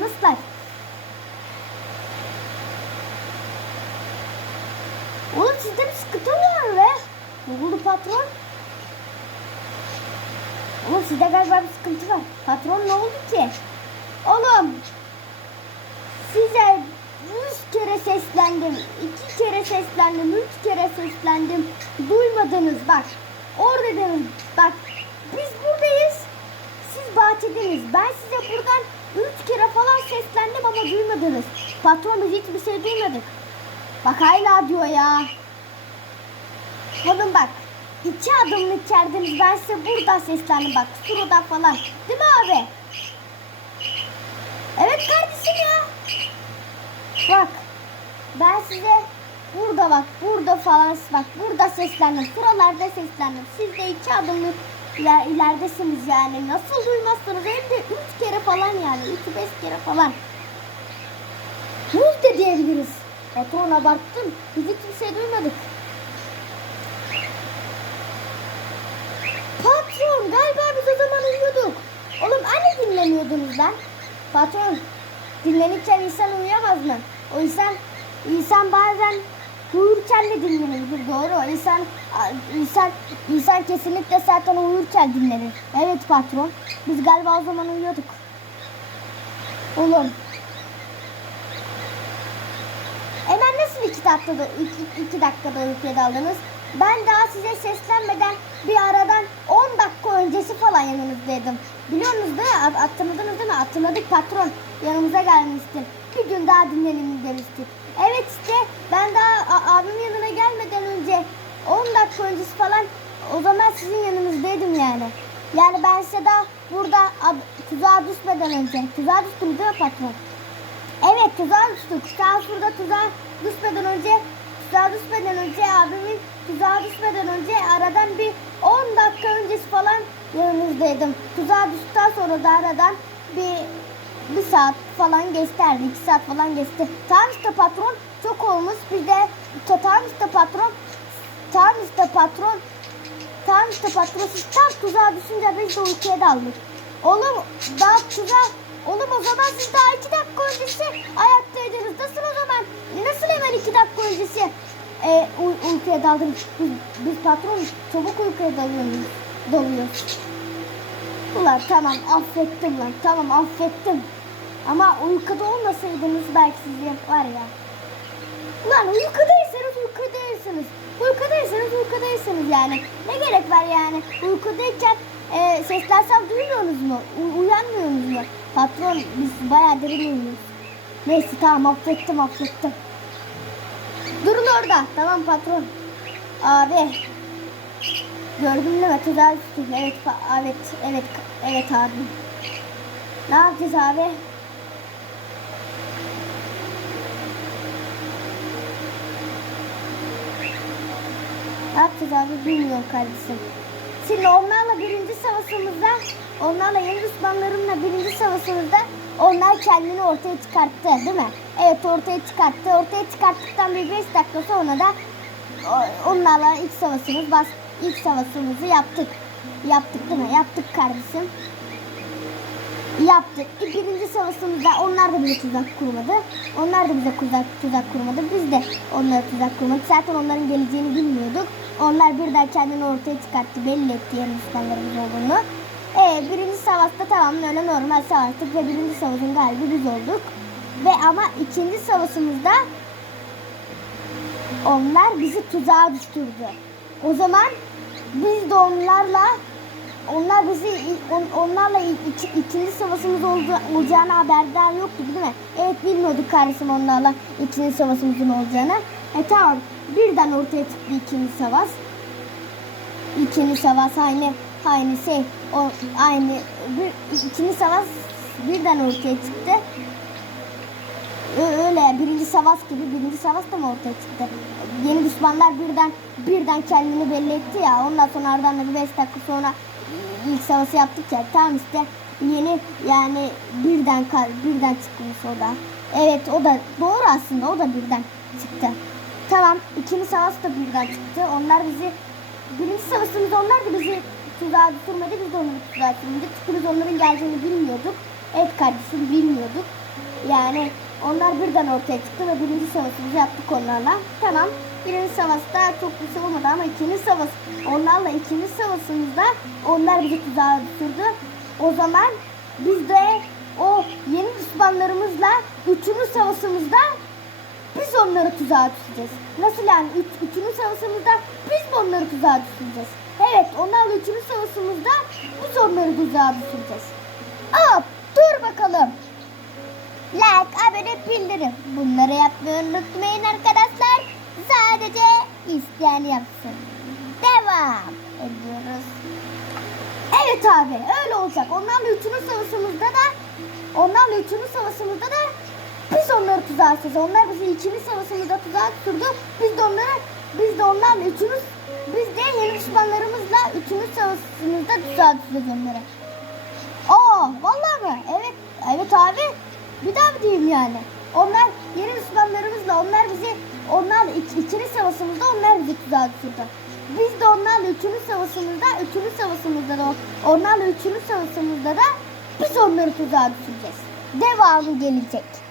mesela kaçırmışlar. Oğlum sizde bir sıkıntı oluyor be. Ne oldu patron? Oğlum sizde galiba bir sıkıntı var. Patron ne oldu ki? Oğlum size yüz kere seslendim. iki kere seslendim. Üç kere seslendim. Duymadınız bak. Orada dedim. Bak. Siz bahçediniz. Ben size buradan üç kere falan seslendim ama duymadınız. Patron biz hiçbir şey duymadık. Bak hala diyor ya. Oğlum bak. iki adımlık yerdiniz. Ben size buradan seslendim bak. Şuradan falan. Değil mi abi? Evet kardeşim ya. Bak. Ben size burada bak. Burada falan bak. Burada seslendim. Şuralarda seslendim. Siz de iki adımlık iler, ileridesiniz yani. Nasıl duymazsınız? Hem de üç kere falan yani. Üç beş kere falan. Yuh de diyebiliriz. Patron abarttın. Biz hiçbir şey duymadık. Patron galiba biz o zaman uyuyorduk. Oğlum hani dinlemiyordunuz lan? Patron dinlenirken insan uyuyamaz mı? O insan insan bazen uyurken de dinlenir. Doğru. İnsan insan insan kesinlikle zaten uyurken dinlenir. Evet patron. Biz galiba o zaman uyuyorduk. Oğlum Hemen nasıl iki dakikada, iki, iki dakikada uykuya daldınız? Ben daha size seslenmeden bir aradan 10 dakika öncesi falan yanınızdaydım. Biliyorsunuz değil mi? Hat- Hatırladınız değil mi? Hatırladık patron. Yanımıza gelmiştin. Bir gün daha dinlenin demiştik. Evet işte ben daha abimin yanına gelmeden önce 10 dakika öncesi falan o zaman sizin yanınızdaydım yani. Yani ben size daha burada ad- tuzağa düşmeden önce. Tuzağa düştüm değil mi patron? Evet tuzağa düştük. Sen şurada tuzağa düşmeden önce tuzağa düşmeden önce abimin tuzağa düşmeden önce aradan bir 10 dakika öncesi falan yanınızdaydım. Tuzağa düştükten sonra da aradan bir bir saat falan geçti herhalde. iki saat falan geçti. Tamam işte patron çok olmuş. Bir de tamam işte patron tamam işte patron Tamam işte patron siz tam tuzağa düşünce biz de uykuya daldık. Oğlum daha tuzağa Oğlum o zaman siz daha iki dakika öncesi ayaktaydınız. Nasıl o zaman? Nasıl hemen iki dakika öncesi e, uy- uykuya daldınız? Biz, biz patron çabuk uykuya dalıyoruz. dalıyoruz. Ulan tamam affettim lan. Tamam affettim. Ama uykuda olmasaydınız belki siz var ya. Ulan uykudaysanız uykudaysanız. Uykudaysanız uykudaysanız yani. Ne gerek var yani? Uykudayken e, seslensem duymuyorsunuz mu? U- uyanmıyorsunuz mu? Patron biz bayağı derin uyuyoruz. Neyse tamam affettim affettim. Durun orada. Tamam patron. Abi. Gördün değil mi? Düştük. Evet, evet, evet, evet abi. Ne yapacağız abi? Ne abi bilmiyorum kardeşim. Şimdi onlarla birinci savaşımızda, onlarla yeni düşmanlarımla birinci savaşımızda onlar kendini ortaya çıkarttı değil mi? Evet ortaya çıkarttı. Ortaya çıkarttıktan bir 5 dakika sonra da onlarla ilk savaşımız bas, ilk savaşımızı yaptık. Yaptık değil mi? Yaptık kardeşim. Yaptık. Birinci savaşımızda onlar da bize tuzak kurmadı. Onlar da bize tuzak, tuzak kurmadı. Biz de onlara tuzak kurmadık. Zaten onların geleceğini bilmiyorduk. Onlar birden kendini ortaya çıkarttı. Belli etti düşmanlarımız olduğunu. Ee, birinci savaşta tamamen öyle normal savaştık ve birinci savaşın galibi biz olduk. Ve ama ikinci savaşımızda onlar bizi tuzağa düşürdü. O zaman biz de onlarla onlar bizi on- onlarla iki, ikinci savaşımız oldu, olacağını haberdar yoktu değil mi? Evet bilmiyorduk kardeşim onlarla ikinci savaşımızın olacağını. E tamam birden ortaya çıktı ikinci savaş. İkinci savaş aynı aynı şey o aynı bir ikinci savaş birden ortaya çıktı. Öyle birinci savaş gibi birinci savaş da mı ortaya çıktı? Yeni düşmanlar birden birden kendini belli etti ya. Ondan sonra aradan da bir beş dakika sonra ilk savaşı yaptık ya. Tam işte yeni yani birden birden çıkmış o da. Evet o da doğru aslında o da birden çıktı. Tamam ikinci savaş da birden çıktı. Onlar bizi birinci savaşımızda onlar da bizi tuzağa düşürmedi. Biz de onları tuzağa düşürmedik. Çünkü biz onların geleceğini bilmiyorduk. Evet kardeşim bilmiyorduk. Yani onlar birden ortaya çıktı ve birinci savaşımızı yaptık onlarla. Tamam. Birinci savaşta çok bir şey olmadı ama ikinci savaş onlarla ikinci savaşımızda onlar bizi tuzağa düşürdü. O zaman biz de o yeni düşmanlarımızla üçüncü savaşımızda biz onları tuzağa düşüreceğiz. Nasıl yani? Üç, üçüncü savaşımızda biz onları tuzağa düşüreceğiz? Evet, onlarla üçüncü savaşımızda biz onları tuzağa düşüreceğiz. Hop, dur bakalım. Like, abone, bildirim. Bunları yapmayı unutmayın arkadaşlar. Sadece isteyen yapsın. Devam ediyoruz. Evet abi öyle olacak. Onlarla üçüncü savaşımızda da onlarla üçüncü savaşımızda da biz onları tuzağa düşüreceğiz. Onlar bizi ikinci savaşımızda tuzağa düşürdü. Biz de onları biz de onlarla üçüncü biz de yeni düşmanlarımızla üçüncü savaşımızda tuzağa düşüreceğiz onları. Aa vallahi mi? Evet. Evet abi. Bir daha mı diyeyim yani? Onlar yeni düşmanlarımızla onlar bizi onlarla ik, ikinci savaşımızda onlar bizi tuzağa düşürdü. Biz de onlarla üçüncü savaşımızda, üçüncü savaşımızda da onlarla üçüncü savaşımızda da biz onları tuzağa düşüreceğiz. Devamı gelecek.